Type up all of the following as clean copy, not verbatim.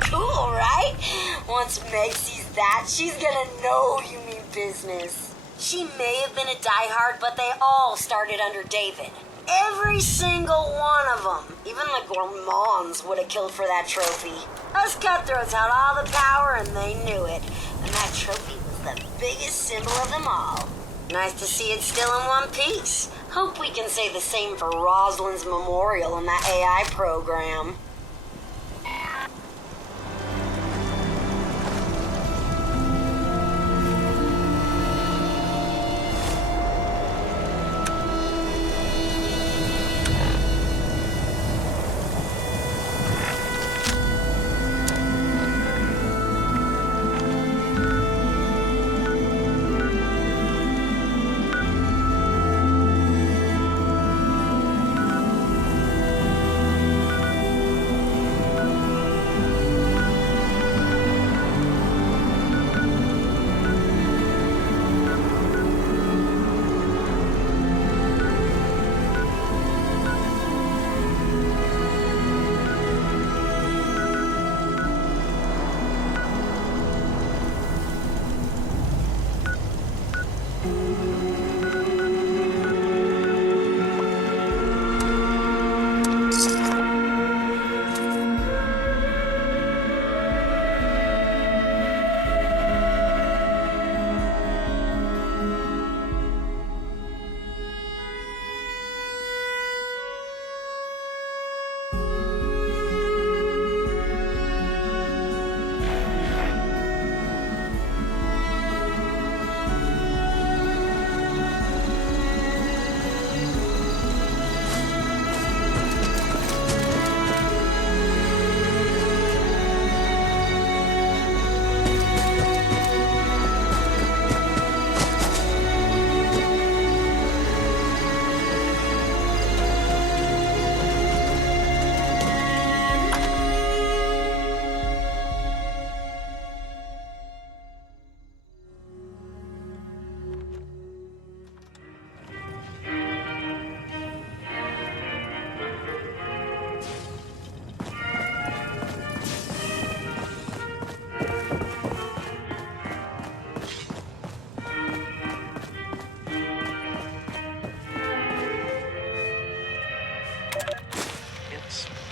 Cool, right? Once Meg sees that, she's gonna know you mean business. She may have been a diehard, but they all started under David. Every single one of them. Even the gourmands would have killed for that trophy. Us cutthroats had all the power and they knew it. And that trophy was the biggest symbol of them all. Nice to see it still in one piece. Hope we can say the same for Rosalind's memorial in that AI program.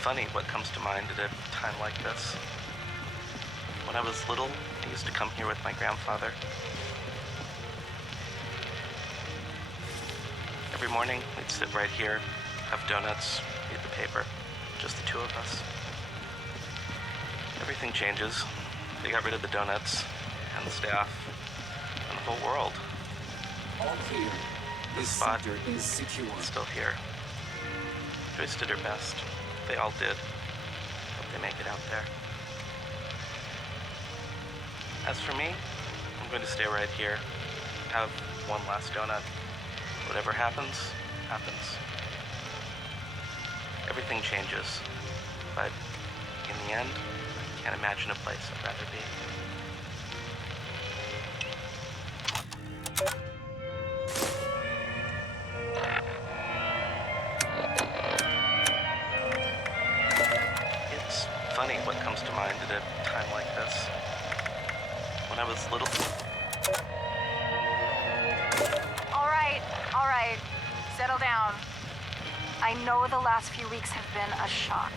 Funny what comes to mind at a time like this. When I was little, I used to come here with my grandfather. Every morning, we'd sit right here, have donuts, read the paper, just the two of us. Everything changes. They got rid of the donuts, and the staff, and the whole world. All clear. This spot sector is secure. It's still here. Joyce did her best. They all did. Hope they make it out there. As for me, I'm going to stay right here, have one last donut. Whatever happens, happens. Everything changes, but in the end, I can't imagine a place I'd rather be. Funny what comes to mind at a time like this. When I was little... All right. Settle down. I know the last few weeks have been a shock.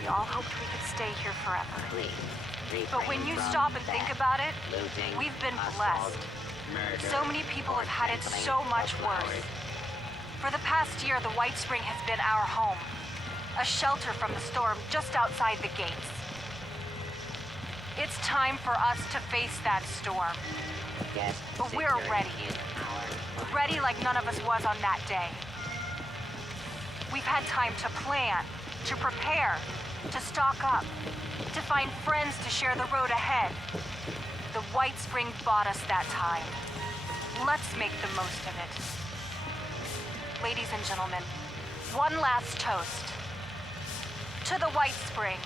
We all hoped we could stay here forever. But when you stop and think about it, we've been blessed. So many people have had it so much worse. For the past year, the White Spring has been our home. A shelter from the storm just outside the gates. It's time for us to face that storm. But we're ready. Ready like none of us was on that day. We've had time to plan, to prepare, to stock up, to find friends to share the road ahead. The White Spring bought us that time. Let's make the most of it. Ladies and gentlemen, one last toast. To the White Spring.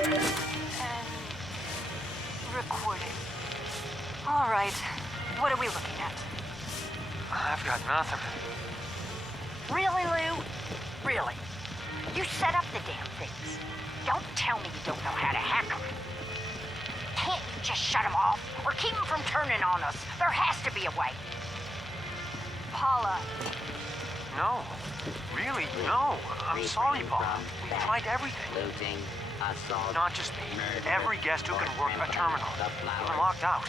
And recording. All right, what are we looking at? I've got nothing. set up the damn things. Don't tell me you don't know how to hack them. Can't you just shut them off or keep them from turning on us? There has to be a way. Paula, No. Really, no. I'm sorry, Paul. We tried everything. Looting, assault, Not just me. Every guest who can work a terminal. We're locked out.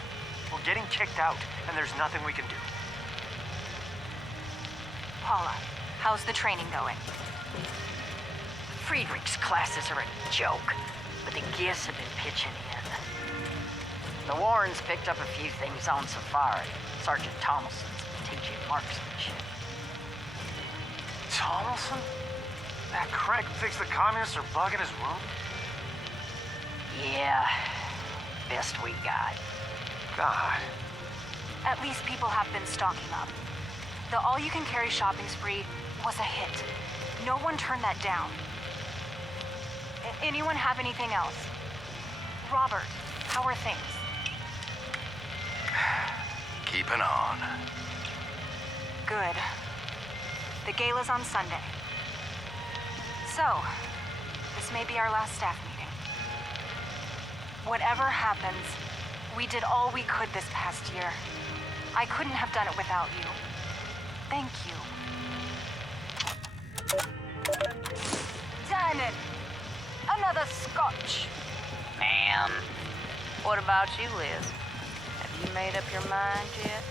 We're getting kicked out, and there's nothing we can do. Paula, how's the training going? Friedrich's classes are a joke, but the geese have been pitching in. The Warrens picked up a few things on Safari. Sergeant Thomason's teaching marksmanship. Tomlinson? That crank who thinks the communists are bugging his room? Yeah, best we got. God. At least people have been stocking up. The all-you-can-carry shopping spree was a hit. No one turned that down. Anyone have anything else? Robert, how are things? Keeping on. Good. The gala's on Sunday. So, this may be our last staff meeting. Whatever happens, we did all we could this past year. I couldn't have done it without you. Thank you. Diamond! Another scotch! Ma'am. What about you, Liz? Have you made up your mind yet?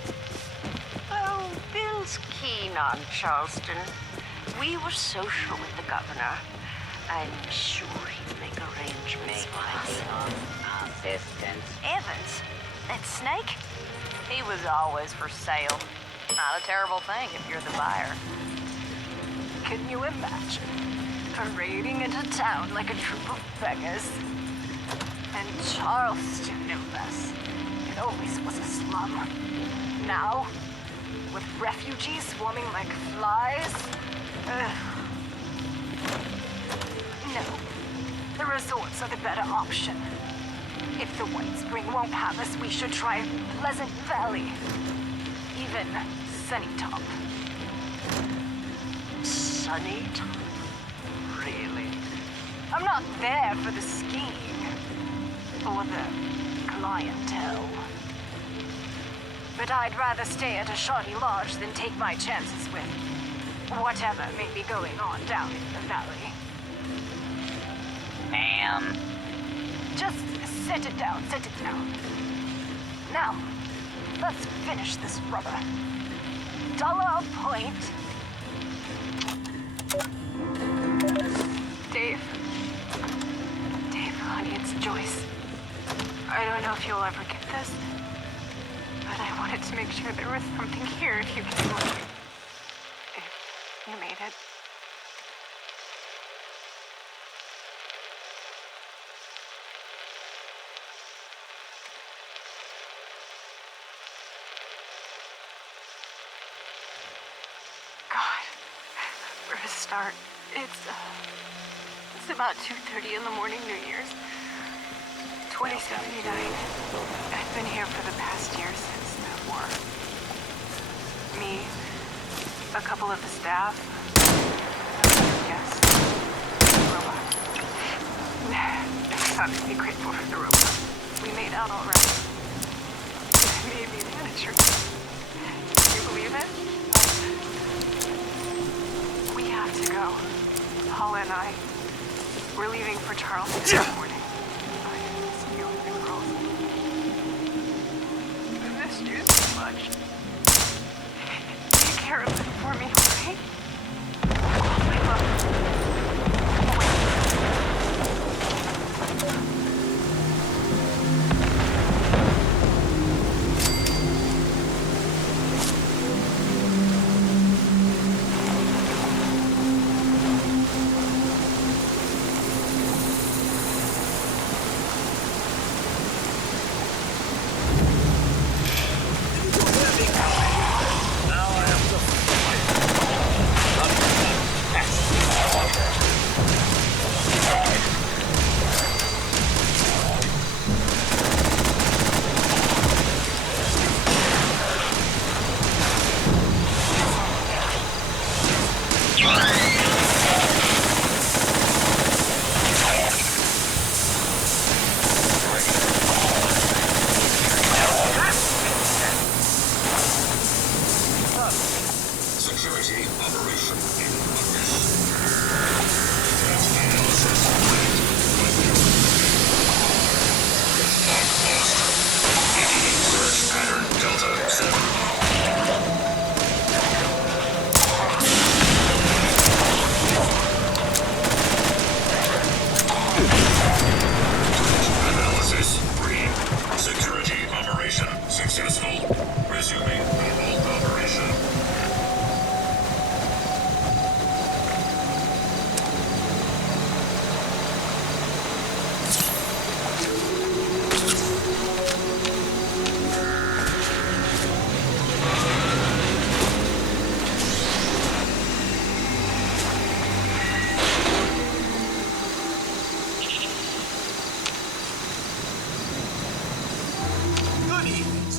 Oh, Bill's keen on Charleston. We were social with the governor. I'm sure he'd make arrangements for us. assistance. Evans? That snake? He was always for sale. Not a terrible thing if you're the buyer. Can you imagine? Parading into town like a troop of beggars. And Charleston, no less. It always was a slum. Now, with refugees swarming like flies? No. The resorts are the better option. If the White Spring won't have us, we should try Pleasant Valley. Even Sunnytop. Sunnytop? Really? I'm not there for the skiing. Or the clientele. But I'd rather stay at a shoddy lodge than take my chances with whatever may be going on down in the valley. Ma'am. Just set it down, set it down. Now, let's finish this rubber. $1 a point. Dave, honey, it's Joyce. I don't know if you'll ever get this, but I wanted to make sure there was something here if you came over. If you made it. God, for a start, it's about 2:30 in the morning, New Year's. 2079. I've been here for the past year since the war. Me, a couple of the staff, yes, robot. I thought I'd be grateful for the robot. We made out all right. I made me manager. Can you believe it? We have to go. Paula and I, we're leaving for Charleston this morning. I missed you so much. Take care of them for me, alright? Oh, my love.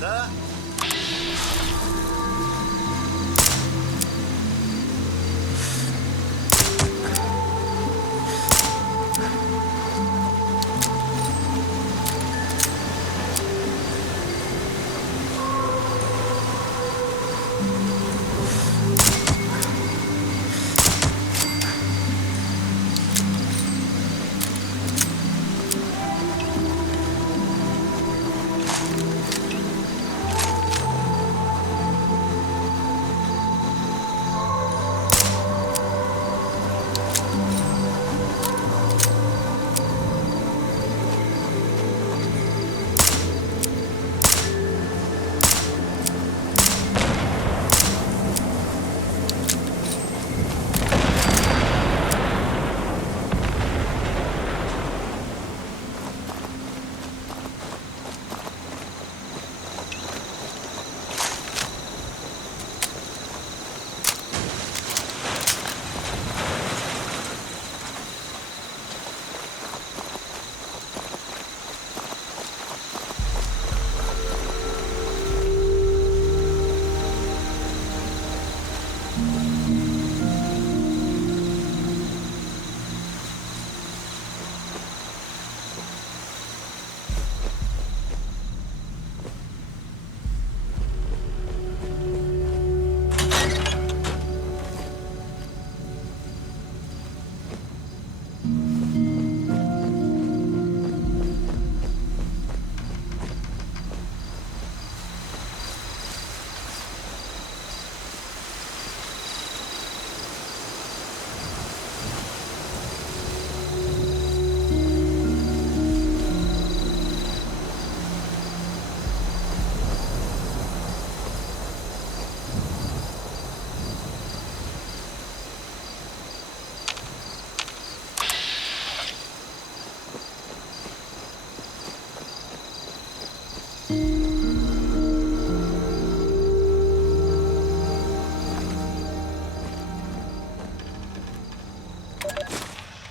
sir.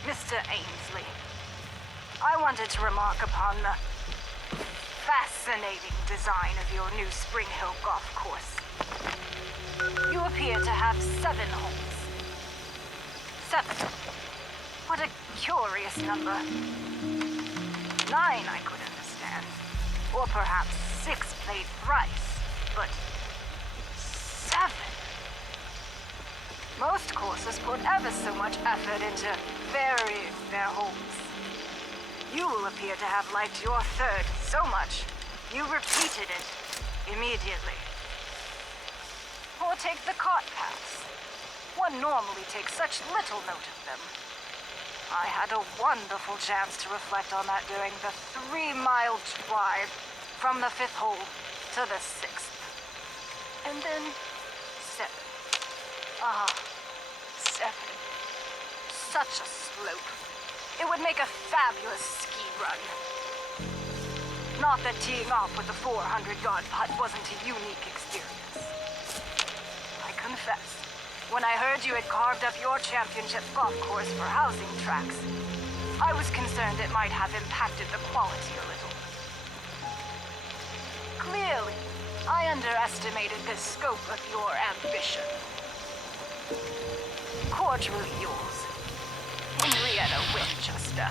Mr. Ainsley, I wanted to remark upon the fascinating design of your new Spring Hill golf course. You appear to have 7 holes. 7. What a curious number. 9 I could understand. Or perhaps 6 played thrice. But 7? Most courses put ever so much effort into varying their holes. You will appear to have liked your 3rd so much, you repeated it immediately. Or take the cart paths. One normally takes such little note of them. I had a wonderful chance to reflect on that during the 3-mile drive from the 5th hole to the 6th. And then 7. 7. Such a slope. It would make a fabulous ski run. Not that teeing off with a 400-yard putt wasn't a unique experience. I confess, when I heard you had carved up your championship golf course for housing tracks, I was concerned it might have impacted the quality a little. Clearly, I underestimated the scope of your ambition. Cordially yours, Henrietta Winchester.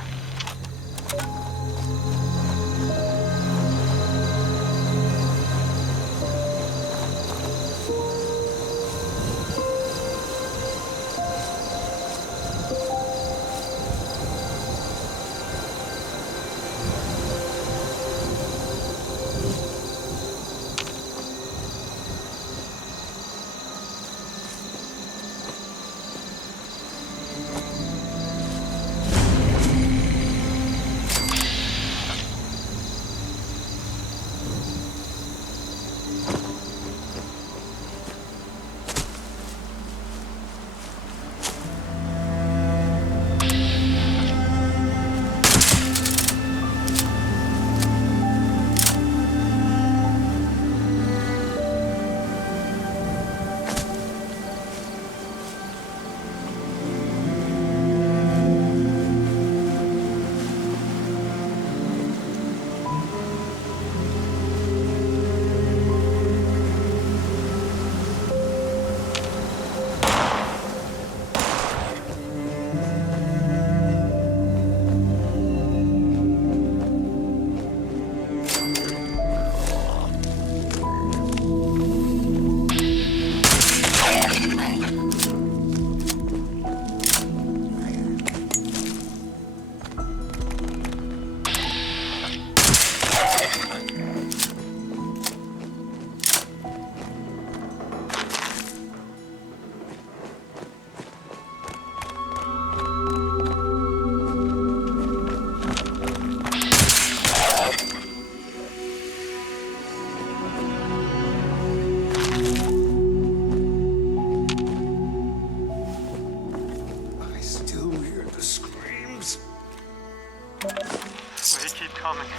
coming.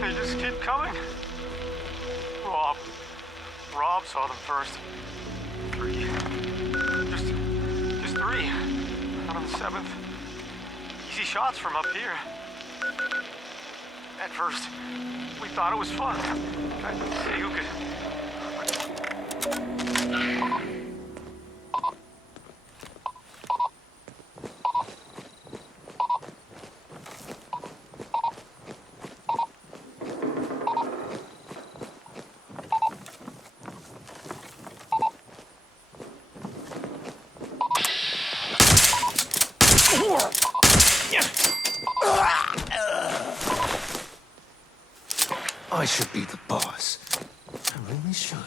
They just keep coming. Rob saw them first. 3. Just 3. Not on the 7th. Easy shots from up here. At first, we thought it was fun. Trying to see who could... I should be the boss. I really should.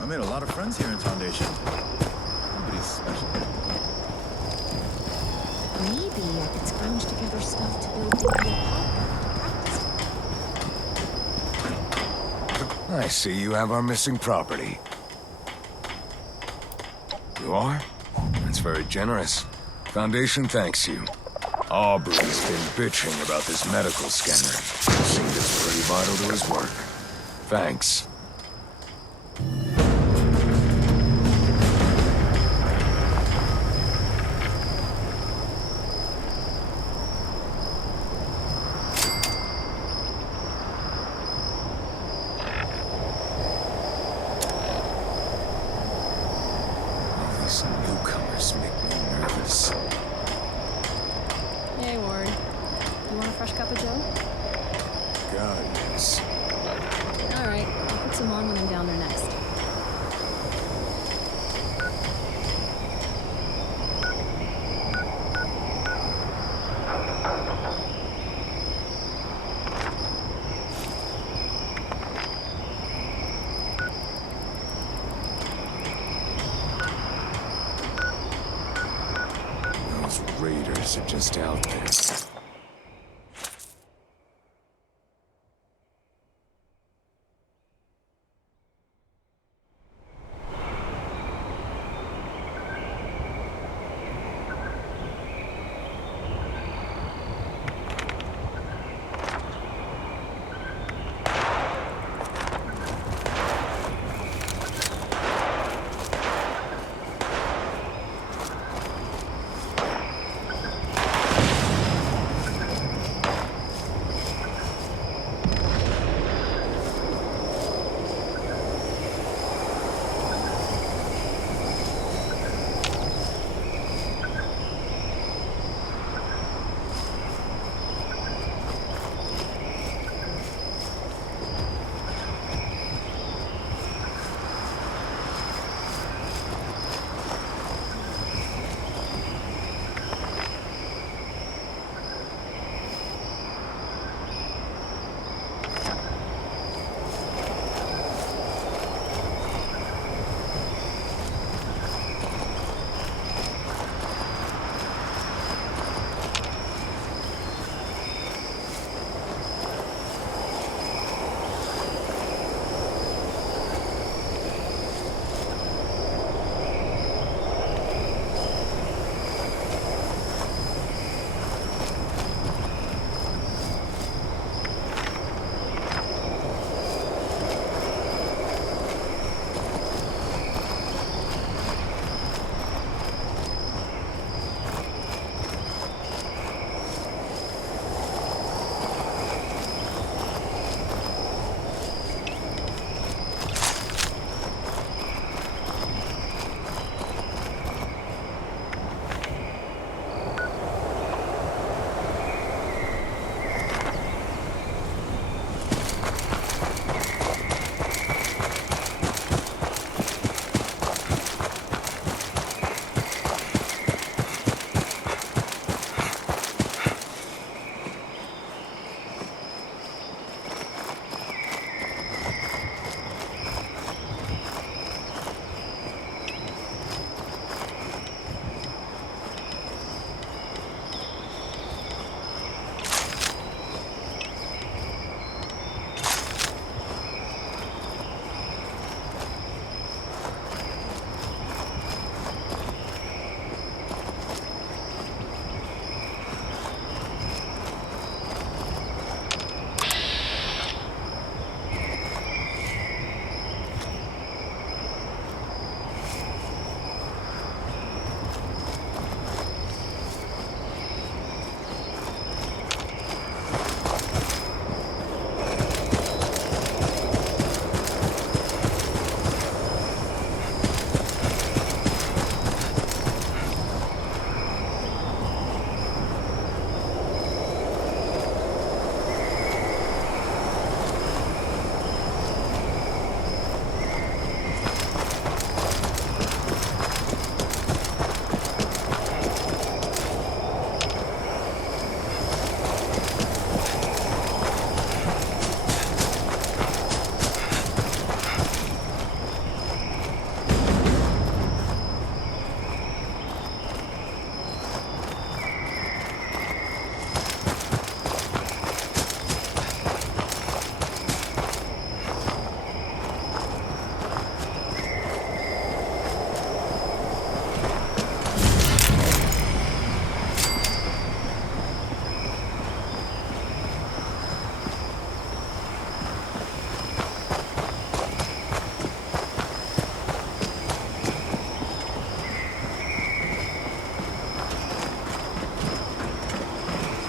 I made a lot of friends here in Foundation. Nobody's special. Maybe I could scrounge together stuff to build maybe a podcast. I see you have our missing property. You are? That's very generous. Foundation thanks you. Aubrey's been bitching about this medical scanner. Seems it's pretty vital to his work. Thanks. These newcomers make me nervous. Hey, Ward. You want a fresh cup of joe? God, yes. All right, I'll put some on when I'm down there next. Those raiders are just out there.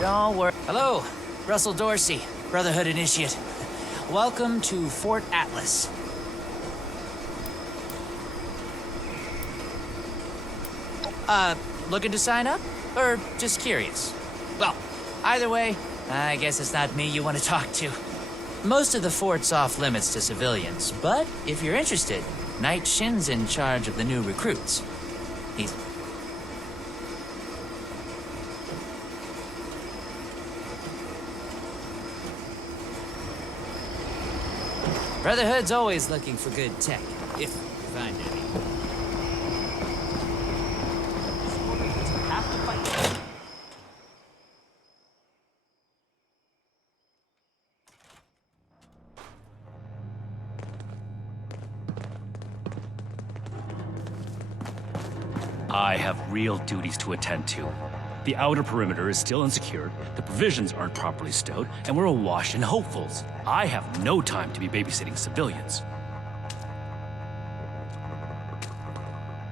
Don't worry. Hello, Russell Dorsey, Brotherhood Initiate. Welcome to Fort Atlas. Looking to sign up? Or just curious? Well, either way, I guess it's not me you want to talk to. Most of the fort's off limits to civilians, but if you're interested, Knight Shin's in charge of the new recruits. He's... Brotherhood's always looking for good tech, if you find any. I have real duties to attend to. The outer perimeter is still unsecured, the provisions aren't properly stowed, and we're awash in hopefuls. I have no time to be babysitting civilians.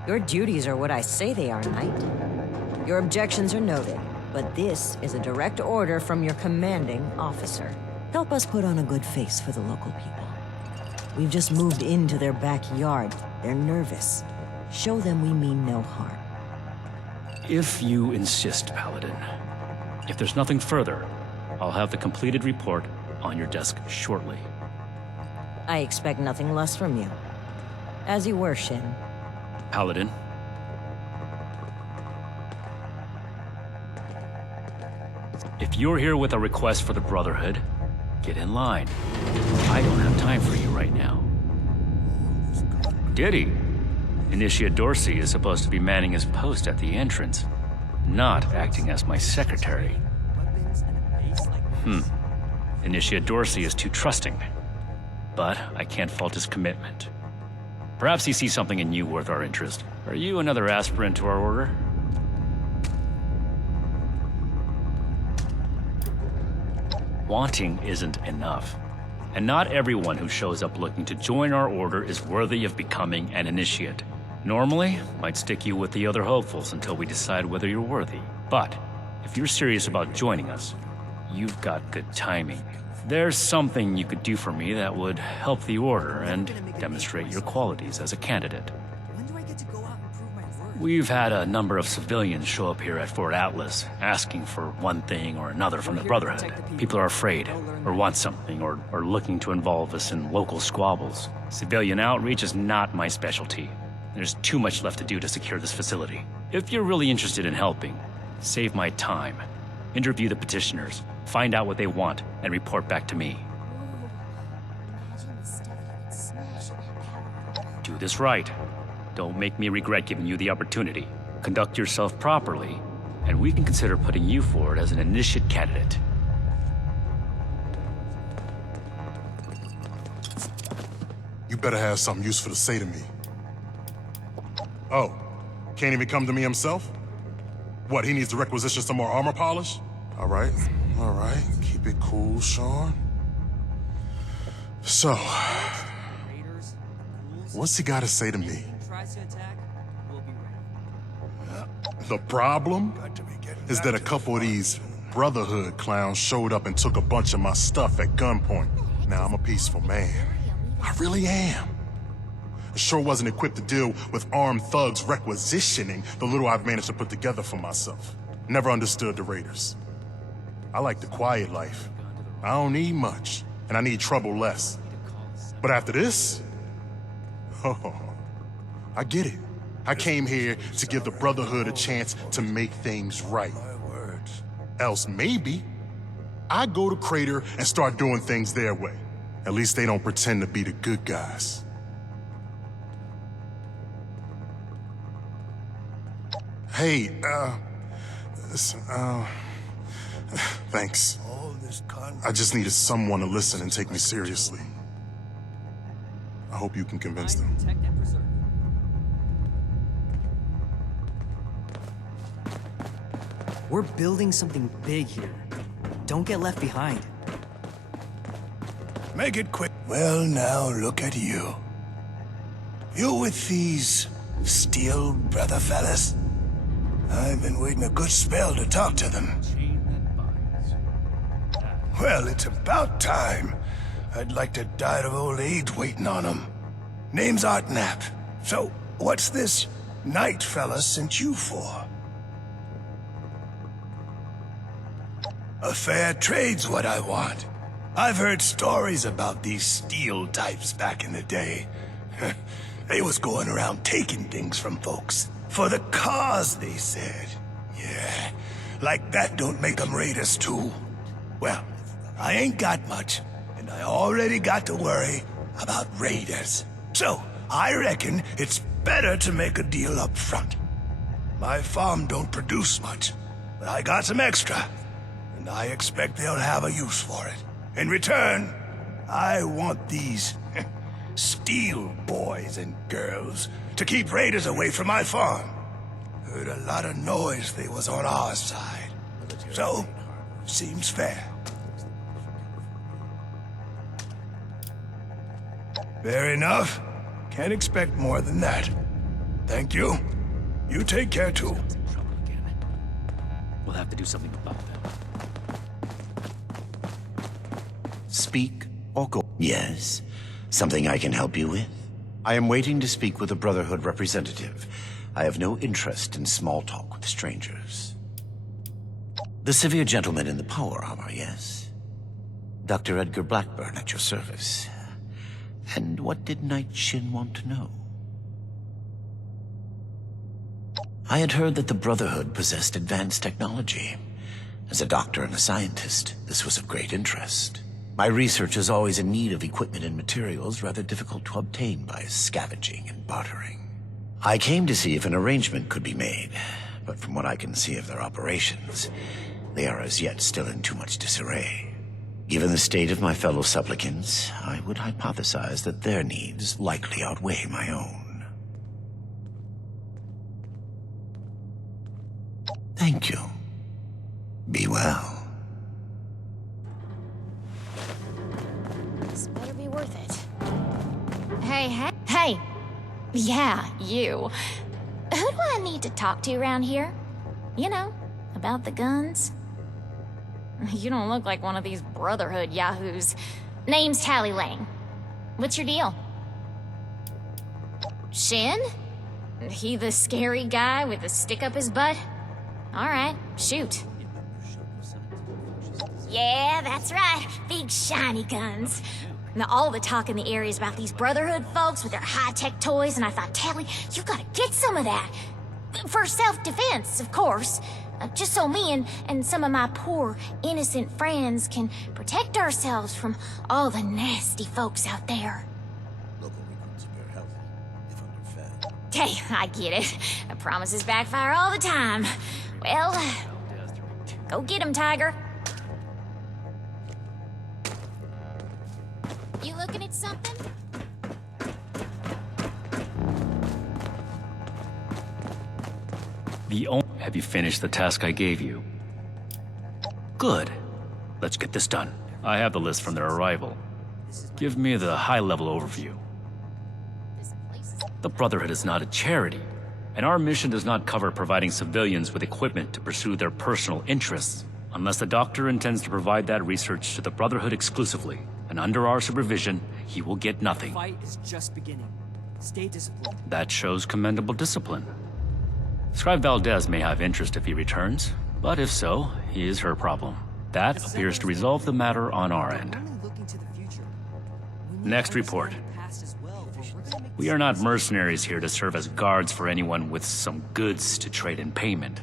Your duties are what I say they are, Knight. Your objections are noted, but this is a direct order from your commanding officer. Help us put on a good face for the local people. We've just moved into their backyard. They're nervous. Show them we mean no harm. If you insist, Paladin. If there's nothing further, I'll have the completed report on your desk shortly. I expect nothing less from you. As you were, Shin. Paladin. If you're here with a request for the Brotherhood, get in line. I don't have time for you right now. Diddy. Initiate Dorsey is supposed to be manning his post at the entrance, not acting as my secretary. Initiate Dorsey is too trusting, but I can't fault his commitment. Perhaps he sees something in you worth our interest. Are you another aspirant to our order? Wanting isn't enough. And not everyone who shows up looking to join our order is worthy of becoming an initiate. Normally, I'd stick you with the other hopefuls until we decide whether you're worthy. But if you're serious about joining us, you've got good timing. There's something you could do for me that would help the order and demonstrate your qualities as a candidate. We've had a number of civilians show up here at Fort Atlas, asking for one thing or another from the Brotherhood. People are afraid, or want something, or looking to involve us in local squabbles. Civilian outreach is not my specialty. There's too much left to do to secure this facility. If you're really interested in helping, save my time. Interview the petitioners, find out what they want, and report back to me. Do this right. Don't make me regret giving you the opportunity. Conduct yourself properly, and we can consider putting you forward as an initiate candidate. You better have something useful to say to me. Oh, can't even come to me himself? What, he needs to requisition some more armor polish? All right, keep it cool, Sean. So, what's he got to say to me? The problem is that a couple of these Brotherhood clowns showed up and took a bunch of my stuff at gunpoint. Now, I'm a peaceful man. I really am. I sure wasn't equipped to deal with armed thugs requisitioning the little I've managed to put together for myself. Never understood the Raiders. I like the quiet life. I don't need much, and I need trouble less. But after this, oh, I get it. I came here to give the Brotherhood a chance to make things right. Else maybe I go to Crater and start doing things their way. At least they don't pretend to be the good guys. Hey, thanks. I just needed someone to listen and take me seriously. I hope you can convince them. We're building something big here. Don't get left behind. Make it quick. Well, now look at you. You with these steel brother fellas? I've been waiting a good spell to talk to them. Well, it's about time. I'd like to die of old age waiting on him. Name's Artnap. So, what's this Knight fella sent you for? A fair trade's what I want. I've heard stories about these steel types back in the day. They was going around taking things from folks. For the cause, they said. Yeah, like that don't make them raiders too. Well, I ain't got much, and I already got to worry about raiders. So, I reckon it's better to make a deal up front. My farm don't produce much, but I got some extra, and I expect they'll have a use for it. In return, I want these steel boys and girls to keep raiders away from my farm. Heard a lot of noise they was on our side. So, seems fair. Fair enough. Can't expect more than that. Thank you. You take care too. We'll have to do something about that. Speak or go. Yes. Something I can help you with? I am waiting to speak with a Brotherhood representative. I have no interest in small talk with strangers. The severe gentleman in the power armor, yes? Dr. Edgar Blackburn at your service. And what did Knight Shin want to know? I had heard that the Brotherhood possessed advanced technology. As a doctor and a scientist, this was of great interest. My research is always in need of equipment and materials rather difficult to obtain by scavenging and bartering. I came to see if an arrangement could be made, but from what I can see of their operations, they are as yet still in too much disarray. Given the state of my fellow supplicants, I would hypothesize that their needs likely outweigh my own. Thank you. Be well. This better be worth it. Hey! Yeah, you. Who do I need to talk to around here? You know, about the guns? You don't look like one of these Brotherhood yahoos. Name's Tally Lane. What's your deal? Shin? He the scary guy with the stick up his butt? Alright, shoot. Yeah, that's right. Big shiny guns. Now, all the talk in the area is about these Brotherhood folks with their high-tech toys, and I thought, Tally, you gotta get some of that. For self-defense, of course. Just so me and some of my poor, innocent friends can protect ourselves from all the nasty folks out there. Local recruits are very healthy, if underfed. Hey, I get it. Promises backfire all the time. Well, go get 'em, Tiger. You looking at something? Have you finished the task I gave you? Good. Let's get this done. I have the list from their arrival. Give me the high-level overview. The Brotherhood is not a charity, and our mission does not cover providing civilians with equipment to pursue their personal interests, unless the doctor intends to provide that research to the Brotherhood exclusively, and under our supervision, he will get nothing. The fight is just beginning. Stay disciplined. That shows commendable discipline. Scribe Valdez may have interest if he returns, but if so, he is her problem. That appears to resolve the matter on our end. Next report. We are not mercenaries here to serve as guards for anyone with some goods to trade in payment.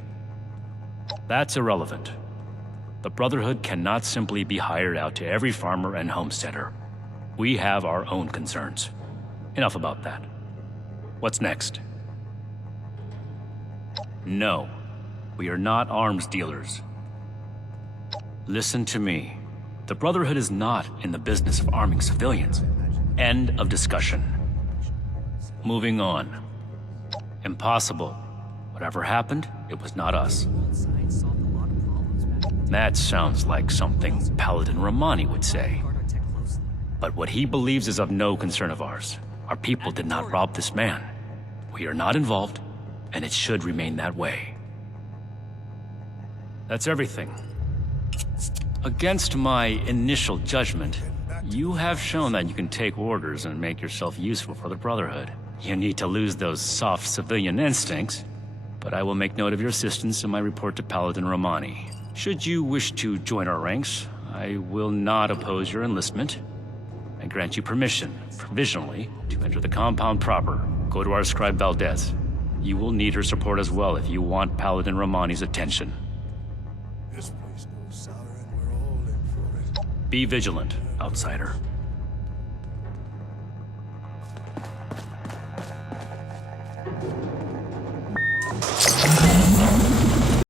That's irrelevant. The Brotherhood cannot simply be hired out to every farmer and homesteader. We have our own concerns. Enough about that. What's next? No, we are not arms dealers. Listen to me. The Brotherhood is not in the business of arming civilians. End of discussion. Moving on. Impossible. Whatever happened, it was not us. That sounds like something Paladin Romani would say. But what he believes is of no concern of ours. Our people did not rob this man. We are not involved, and it should remain that way. That's everything. Against my initial judgment, you have shown that you can take orders and make yourself useful for the Brotherhood. You need to lose those soft civilian instincts, but I will make note of your assistance in my report to Paladin Romani. Should you wish to join our ranks, I will not oppose your enlistment. I grant you permission, provisionally, to enter the compound proper. Go to our scribe Valdez. You will need her support as well if you want Paladin Romani's attention. This place goes sour and we're all in for it. Be vigilant, outsider.